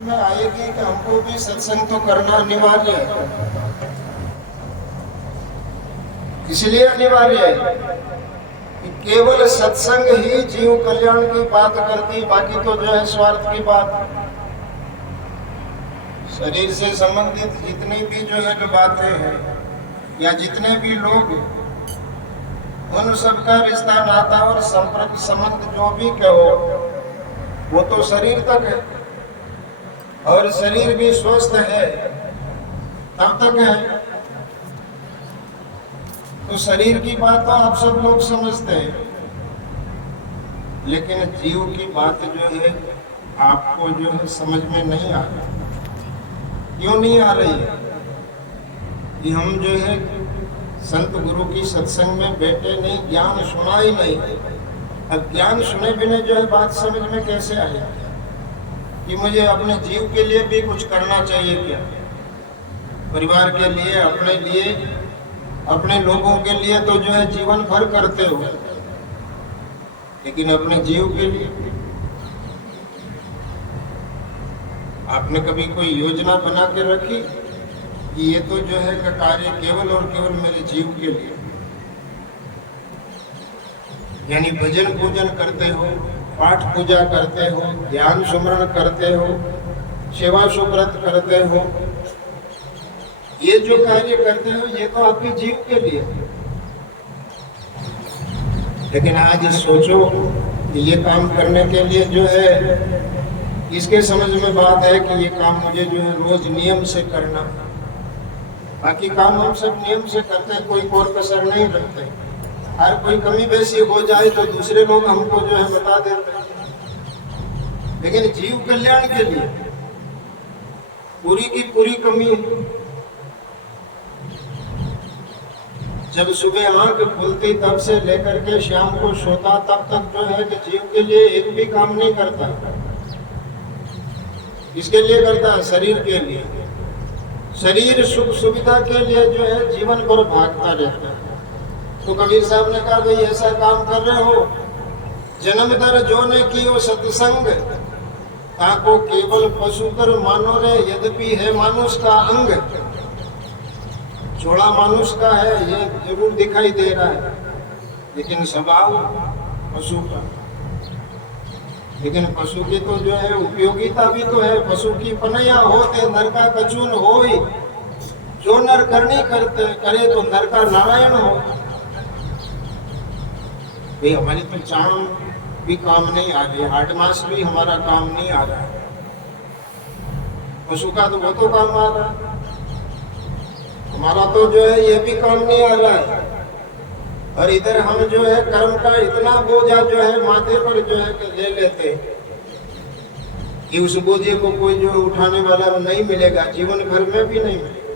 में आएगी कि हमको भी सत्संग तो करना अनिवार्य है। इसलिए अनिवार्य है कि केवल सत्संग ही जीव कल्याण की बात करती, बाकी तो जो है स्वार्थ की बात। शरीर से संबंधित जितनी भी जो है कि बातें हैं या जितने भी लोग, उन सबका रिश्ता नाता और संपर्क संबंध जो भी कहो वो तो शरीर तक है, और शरीर भी स्वस्थ है तब तक है। तो शरीर की बात तो आप सब लोग समझते हैं, लेकिन जीव की बात जो है आपको जो है समझ में नहीं आ रही। क्यों नहीं आ रही है? कि हम जो है संत गुरु की सत्संग में बैठे नहीं, ज्ञान सुना ही नहीं। अब ज्ञान सुने बिना जो है बात समझ में कैसे आएगी कि मुझे अपने जीव के लिए भी कुछ करना चाहिए क्या? परिवार के लिए, अपने लिए, अपने लोगों के लिए तो जो है जीवन भर करते हो, लेकिन अपने जीव के लिए आपने कभी कोई योजना बना के रखी कि ये तो जो है का कार्य केवल और केवल मेरे जीव के लिए? यानी भजन पूजन करते हो, पाठ पूजा करते हो, ध्यान सुमरण करते हो, सेवा सुव्रत करते हो, ये जो कार्य करते हो ये तो आपके जीव के लिए। लेकिन आज सोचो कि ये काम करने के लिए जो है, इसके समझ में बात है कि ये काम मुझे जो है रोज नियम से करना। बाकी काम हम सब नियम से करते हैं, कोई कोर कसर नहीं रखते। हर कोई कमी बेसी हो जाए तो दूसरे लोग हमको जो है बता देते हैं, लेकिन जीव कल्याण के लिए पूरी की पूरी कमी है। जब सुबह आंख खुलती तब से लेकर के शाम को सोता तब तक जो है कि जीव के लिए एक भी काम नहीं करता। किसके लिए करता है? शरीर के लिए। शरीर सुख सुविधा के लिए जो है जीवन भर भागता रहता है। तो कबीर साहब ने कहा, भाई ऐसा काम कर रहे हो, जन्म दर जो ने कियो सत्संग, ताको केवल पशु कर मानो रे, यद्यपि है मानुष का अंग। जोड़ा मानुष का है ये जरूर दिखाई दे रहा है, लेकिन स्वभाव पशु का। लेकिन पशु की तो जो है उपयोगिता भी तो है। पशु की पनैया होते नर का कचून होई, जो नर करनी करते करे तो नर का नारायण हो। भाई हमारी तो चाण भी काम नहीं आ रही, हार्ड मास भी हमारा काम नहीं आ रहा है। पशु का तो वो तो काम आ रहा है, हमारा तो जो है ये भी काम नहीं आ रहा है। और इधर हम जो है कर्म का इतना बोझा जो है माथे पर जो है ले लेते कि उस बोझे को कोई जो उठाने वाला नहीं मिलेगा, जीवन भर में भी नहीं मिलेगा।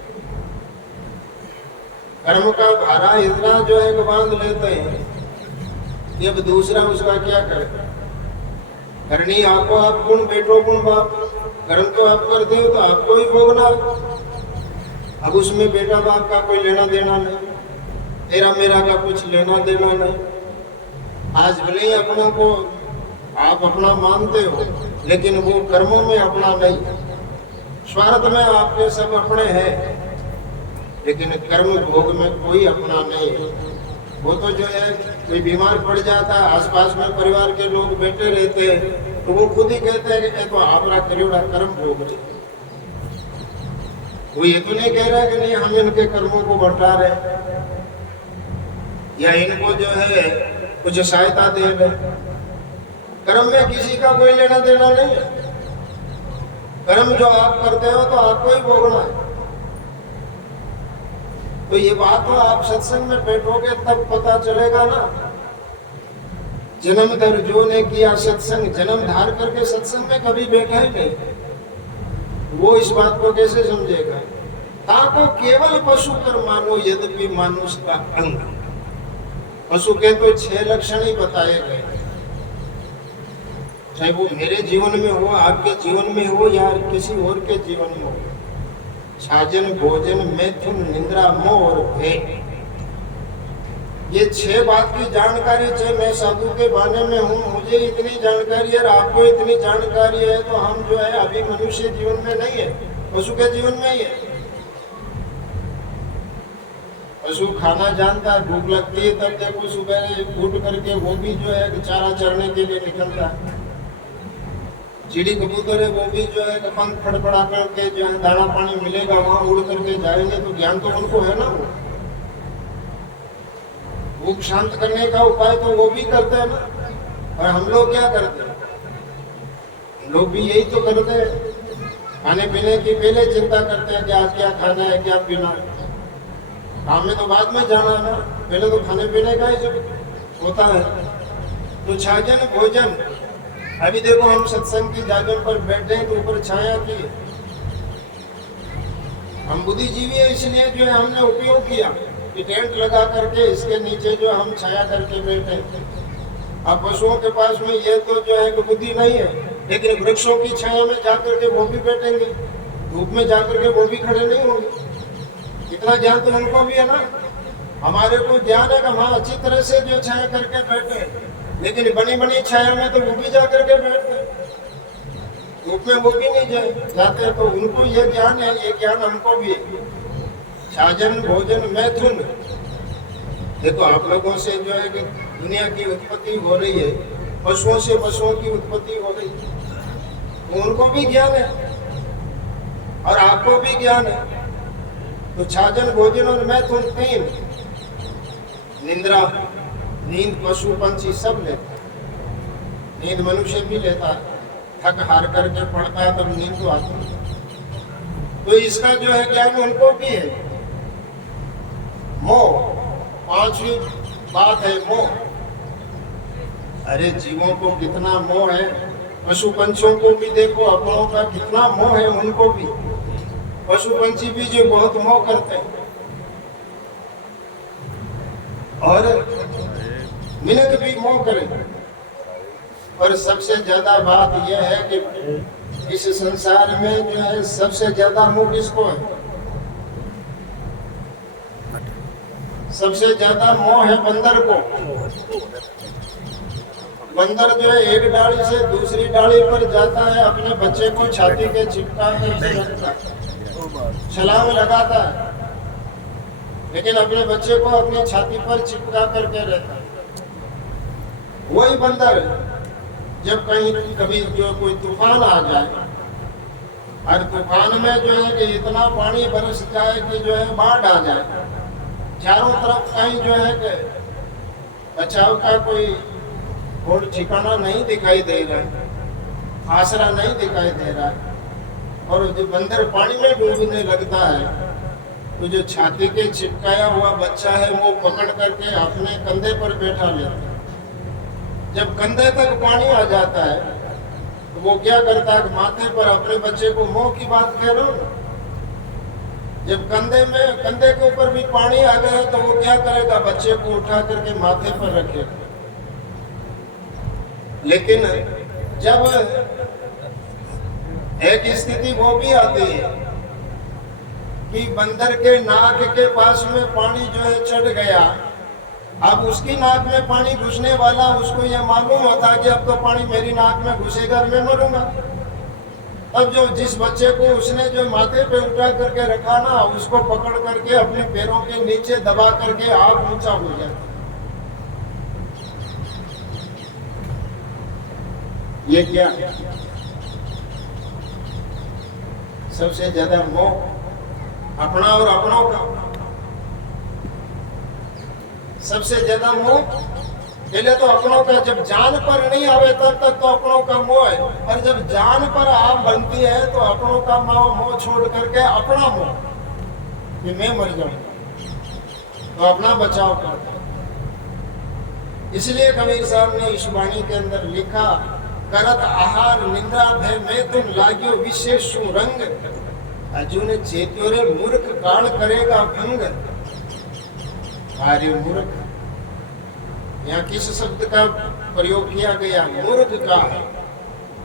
कर्म का भारा इतना जो है बांध लेते हैं कि अब दूसरा उसका क्या करे। करनी आपको आप गुण बेटो गुण बाप, कर्म तो आप करते हो तो आपको ही भोगना। अब उसमें बेटा बाप का कोई लेना देना नहीं, तेरा मेरा का कुछ लेना देना नहीं। आज भले ही अपनों को आप अपना मानते हो, लेकिन वो कर्मों में अपना नहीं। स्वार्थ में आपके सब अपने हैं, लेकिन कर्म भोग में कोई अपना नहीं है। वो तो जो है कोई बीमार पड़ जाता है, आसपास में परिवार के लोग बैठे रहते हैं तो वो खुद ही कहते हैं कि तो आपका करियोड़ा कर्म भोग रहे। वो ये तो नहीं कह रहा कि नहीं हम इनके कर्मों को बढ़ा रहे या इनको जो है कुछ सहायता दे रहे। कर्म में किसी का कोई लेना देना नहीं है। कर्म जो आप करते हो तो आपको ही भोगना है। तो ये बात तो आप सत्संग में बैठोगे तब पता चलेगा ना। जन्म दर जो ने किया सत्संग, जन्म धार करके सत्संग में कभी बैठा ही नहीं, वो इस बात को कैसे समझेगा? ताको केवल पशु कर मानो, यद्यपि मानुष का अंग। पशु के तो 6 लक्षण ही बताए गए, चाहे वो मेरे जीवन में हो, आपके जीवन में हो या किसी और के जीवन में हो। साजन भोजन मैथुन निंद्रा मोह और भय, ये 6 बात की जानकारी चाहिए। मैं साधु के बाने में हूँ, मुझे इतनी जानकारी है और आपको इतनी जानकारी है, तो हम जो है अभी मनुष्य जीवन में नहीं है, पशु के जीवन में ही है। पशु खाना जानता है, भूख लगती है तब देखो सुबह उठ करके वो भी जो है चारा चरने के लिए निकलता है। चिड़ी कबूतर है वो भी जो है पंख फड़फड़ा करके जो है दाना पानी मिलेगा वहां उड़ करके जाएंगे, तो ज्ञान तो उनको है ना। वो भूख शांत करने का उपाय तो वो भी करते हैं ना। और हम लोग क्या करते हैं? हम लोग भी यही तो करते हैं, खाने पीने की पहले चिंता करते हैं कि आज क्या खाना है क्या पीना है। काम में तो बाद में जाना है ना, पहले तो खाने पीने का ही जो होता है। तो छाजन भोजन, अभी देखो हम सत्संग की जागरण पर बैठे हैं तो ऊपर छाया की, हम बुद्धिजीवी है इसलिए जो है हमने उपयोग किया कि टेंट लगा करके इसके नीचे जो हम छाया करके बैठे। अब पशुओं के पास में ये तो जो है बुद्धि नहीं है, लेकिन वृक्षों की छाया में जाकर के वो भी बैठेंगे, धूप में जाकर के वो भी खड़े नहीं होंगे। इतना ज्ञान तो उनको भी है ना। हमारे को ज्ञान है कि हम अच्छी तरह से जो छाया करके बैठे, लेकिन बनी बनी छाया में तो वो भी जा करके बैठते, धूप में वो भी नहीं जाते। तो उनको ये ज्ञान है, ये ज्ञान हमको भी है। छाजन भोजन मैथुन, देखो आप लोगों से जो है कि दुनिया की उत्पत्ति हो रही है, पशुओं से पशुओं की उत्पत्ति हो रही है, तो उनको भी ज्ञान है और आपको भी ज्ञान है। तो छाजन भोजन और मैथुन 3। निंद्रा, नींद पशु पंछी सब लेते हैं, नींद मनुष्य भी लेता है, थक हार करके पड़ता है तब नींद तो आती है। तो इसका जो है ज्ञान उनको भी है। मोह, 5वीं बात है मोह। अरे जीवों को कितना मोह है, पशु पंछियों को भी देखो अपनों का कितना मोह है, उनको भी। पशु पंछी भी जो बहुत मोह करते हैं और मिनट भी मोह करें। और सबसे ज्यादा बात यह है कि इस संसार में जो है सबसे ज्यादा मोह किसको है? सबसे ज्यादा मोह है बंदर को। बंदर जो है एक डाली से दूसरी डाली पर जाता है, अपने बच्चे को छाती के चिपका कर छलांग लगाता है, लेकिन अपने बच्चे को अपनी छाती पर चिपका करके रहता है। वही बंदर जब कहीं कभी जो कोई तूफान आ जाए और तूफान में जो है कि इतना पानी बरस जाए कि जो है बाढ़ आ जाए, चारों तरफ कहीं जो है कि बचाव का कोई और ठिकाना नहीं दिखाई दे रहा है, आसरा नहीं दिखाई दे रहा है, और जो बंदर पानी में डूबने लगता है तो जो छाती के चिपकाया हुआ बच्चा है वो पकड़ करके अपने कंधे पर बैठा लेता है। जब कंधे तक पानी आ जाता है तो वो क्या करता है, माथे पर अपने बच्चे को, मोह की बात कह रहा हूँ, जब कंधे के ऊपर भी पानी आ गया तो वो क्या करेगा, बच्चे को उठा करके माथे पर रखेगा। लेकिन जब एक स्थिति वो भी आती है कि बंदर के नाक के पास में पानी जो है चढ़ गया, अब उसकी नाक में पानी घुसने वाला, उसको ये मालूम होता कि अब तो पानी मेरी नाक में घुसेगा, मैं मरूंगा। अब जो जिस बच्चे को उसने जो माथे पे उठा करके रखा ना, उसको पकड़ करके अपने पैरों के नीचे दबा करके आग ऊंचा हो जाता। ये क्या है? सबसे ज्यादा मोह अपना और अपनों का। सबसे ज्यादा मोह पहले तो अपनों का, जब जान पर नहीं आवे तब तक तो अपनों का मोह है, और जब जान पर आप बनती है तो अपनों का मोह छोड़ करके अपना मोह कि मैं मर जाऊंगा, तो अपना बचाव करता। इसलिए कबीर साहब ने इस वाणी के अंदर लिखा, करत आहार निंदा भय में तुम लाग्यो विशेष रंग, अर्जुन चेत्यो रे मूर्ख काल करेगा भंग। कार्य मूर्ख, यहाँ किस शब्द का प्रयोग किया गया? मूर्ख का है।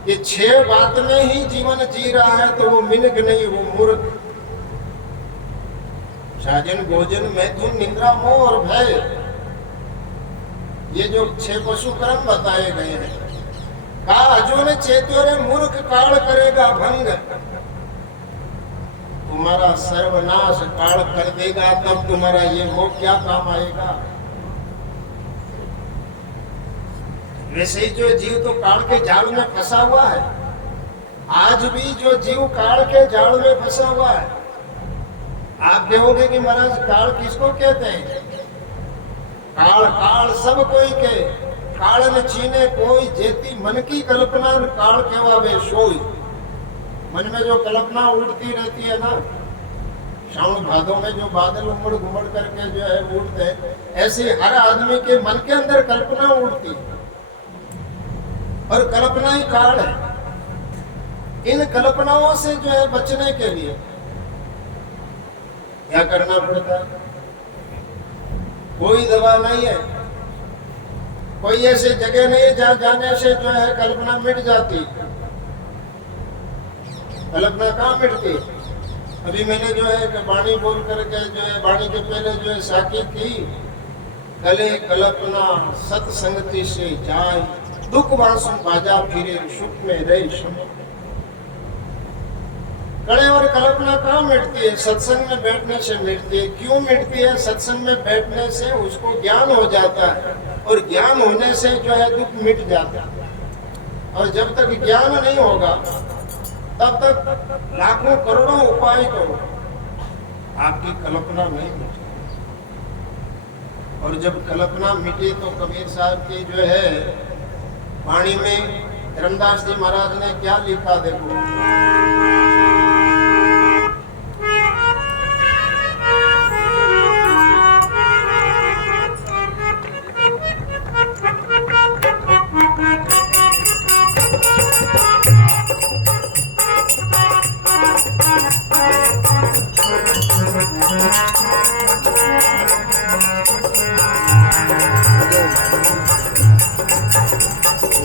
ये 6 बात में ही जीवन जी रहा है तो वो मिनक नहीं, वो मूर्ख। छाजन भोजन मैथुन निंद्रा मोह और भय, ये जो 6 पशु कर्म बताए गए हैं, कहा जो ने चेतोरे मूर्ख काल करेगा भंग, तुम्हारा सर्वनाश काल कर देगा, तब तुम्हारा ये मोह क्या काम आएगा। वैसे ही जो जीव तो काल के जाल में फंसा हुआ है, आज भी जो जीव काल के जाल में फंसा हुआ है। आप कहोगे कि महाराज काल किसको कहते हैं? काल काल सब कोई के, काल न चीने कोई, जेती मन की कल्पना काल कहवावे सोई। मन में जो कल्पना उड़ती रहती है ना, श्रावण भादों में जो बादल उमड़ घुमड़ करके जो है उड़ते हैं, ऐसे हर आदमी के मन के अंदर कल्पना उड़ती है, और कल्पना ही काल है। इन कल्पनाओं से जो है बचने के लिए क्या करना पड़ता है? कोई दवा नहीं है, कोई ऐसी जगह नहीं जहां जाने से जो है कल्पना मिट जाती। कल्पना कहाँ मिटती? अभी मैंने जो है वाणी बोल करके जो है वाणी के पहले जो है साकी की, कले कल्पना सत्संगति से जाए, दुख वासु बाजा फिरे सुख में रहे समय। कड़े और कल्पना कहाँ मिटती है? सत्संग में बैठने से मिटती है। क्यों मिटती है? सत्संग में बैठने से उसको ज्ञान हो जाता है, और ज्ञान होने से जो है दुख मिट जाता है। और जब तक ज्ञान नहीं होगा तब तक लाखों करोड़ों उपाय करो, आपकी कल्पना नहीं मिटे। और जब कल्पना मिटी तो कबीर साहब की जो है वाणी में धर्मदास जी महाराज ने क्या लिखा देखो।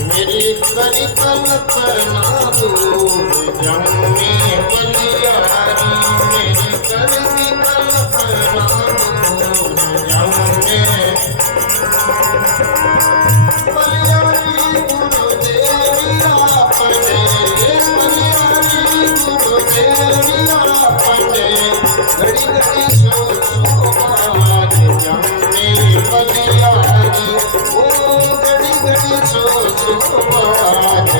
मेरी करी कल्पना दूर जमुने बलियारी, मेरी करी कल्पना दूर जमुने बलियारी, गुरुदेवी आपने, बलियारी गुरुदेवी आपने, घड़ी घड़ी सोचो आज जमुने बलियारी, ओ घड़ी घड़ी सोचो आज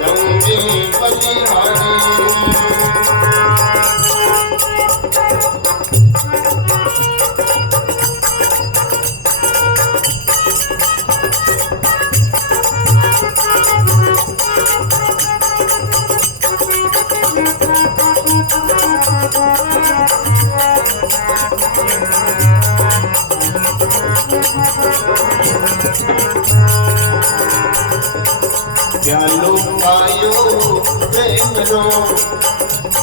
जमुने बलिहारी। प्यालो पायो प्रेम रो,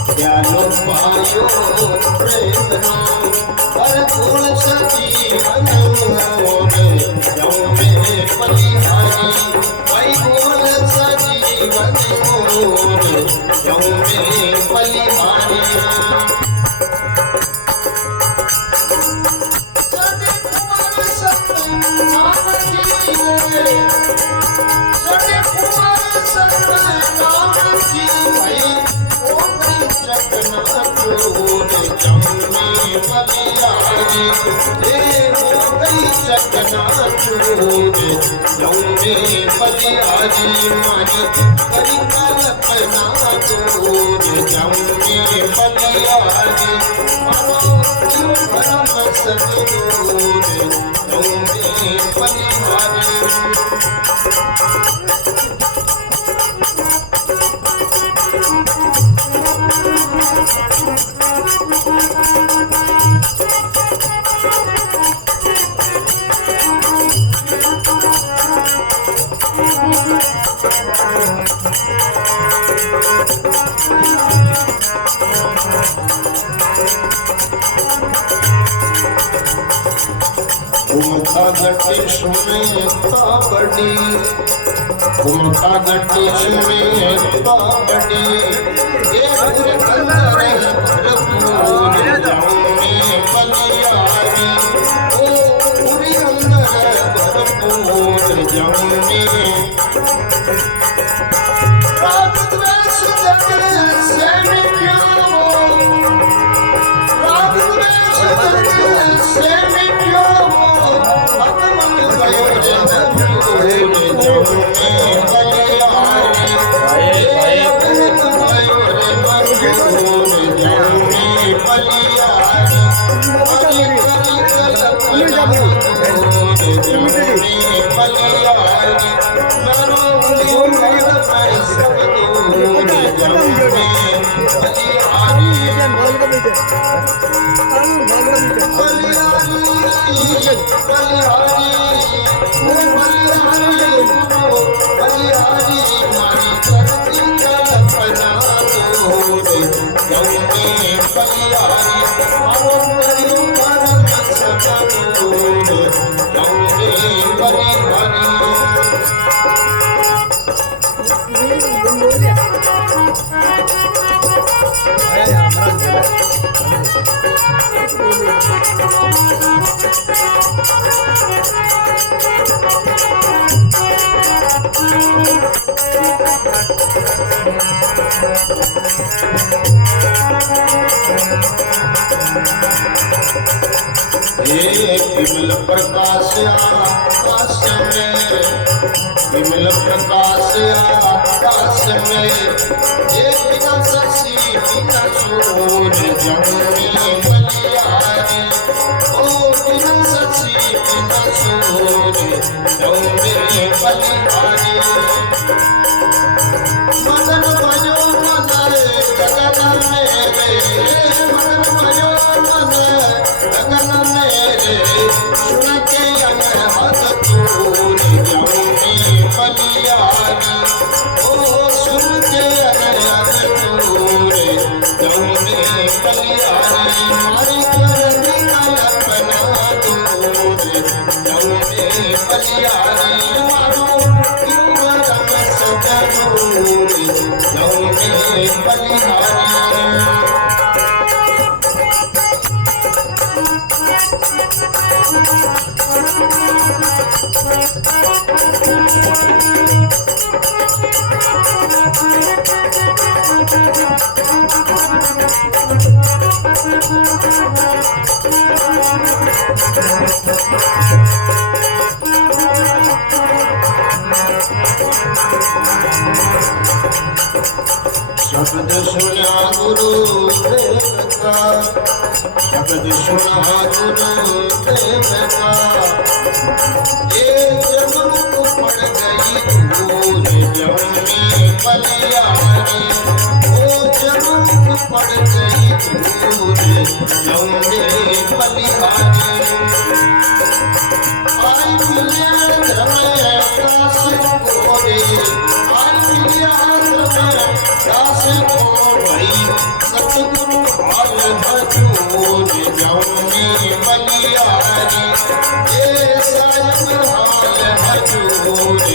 प्यालो पायो प्रेम रो, हर फूल सजीवन मोर जाऊं मैं बलिहारी, भाई फूल सजीवन मोर जाऊं मैं बलिहारी। उमका गट्टी सुने बड़ी, उमका गट्टी सुने बड़ी, ये पूरे अंदर भरपूर जाऊं मैं बलियारी, ओ पूरे अंदर भरपूर विमल प्रकाश आकाश में, विमल प्रकाश आकाश में, ये बिना शशि बिना सूर्य जमुनी बलिहारी, ओ बिना शशि बिना सूर्य जमुनी बलिहारी। मदन भयो मन गगन मेरे, मदन भयो मन गगन मेरे, सुन के अनहद तूर जमुनी बलिहारी, ओ सुन के अनहद तूर जमुनी बलिहारी। मारी करनी कल्पना दूर जमुनी बलिहारी, मारो क्यों रंग सजनूर जमुनी बलिहारी। शब्द सुना गुरुदेव का, शब्द सुना गुरुदेव का, ये जमुन को पड़ गई दूर जमुनी बलिहारी, ओ जमुन को पड़ गई दूर जमुनी बलिहारी। आई मिलिया रमय दास कोरे, आई मिलिया रमय दास को भई, सतगुरु हाल भजूर जमुनी बलिहारी, ये साहिब हाल भजूर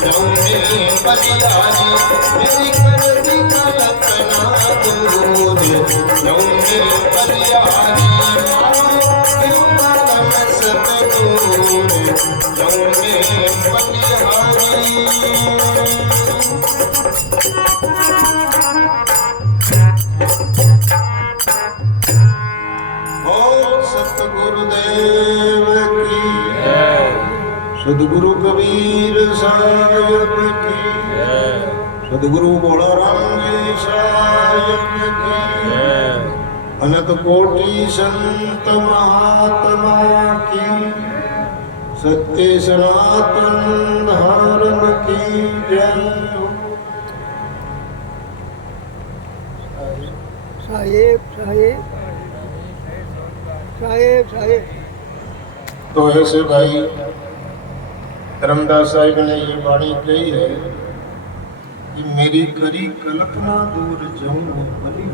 जमुनी बलिहारी। मेरी करती कल्पना दूर जमुनी बलिहारी, मानो क्यों कदम सब दूर जमुनी बलिहारी। सतगुरुदेव की, सदगुरु कबीर साहिब की, सदगुरु भोलाराम जी साहिब की, अनंत कोटि संत महात्मा की, सत्य सनातन धर्म की जय हो। साहेब साहेब साहेब साहेब। तो ऐसे भाई धर्मदास साहिब ने ये वाणी कही है कि मेरी करी कल्पना दूर जाऊं बली,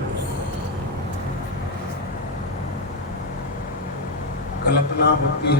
कल्पना होती है